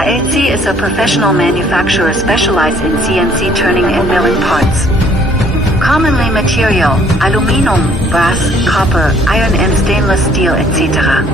HLC is a professional manufacturer specialized in CNC turning and milling parts. Commonly material, aluminum, brass, copper, iron and stainless steel, etc.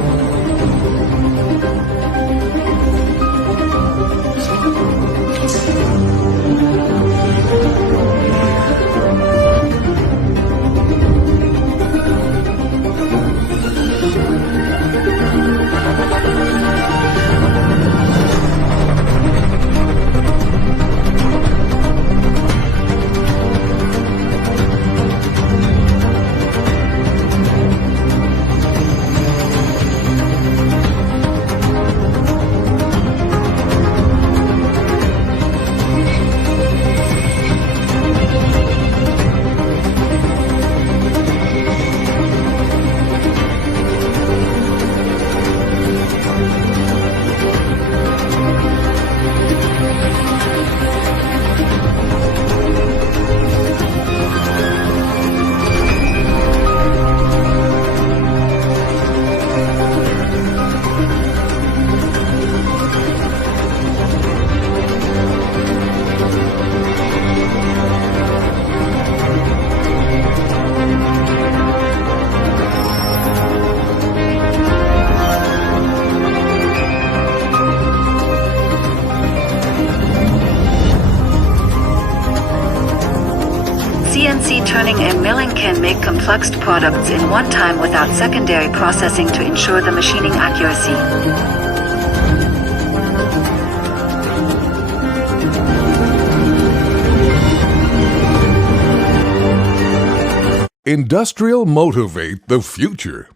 CNC turning and milling can make complex products in one time without secondary processing to ensure the machining accuracy. Industrial Motivate the Future.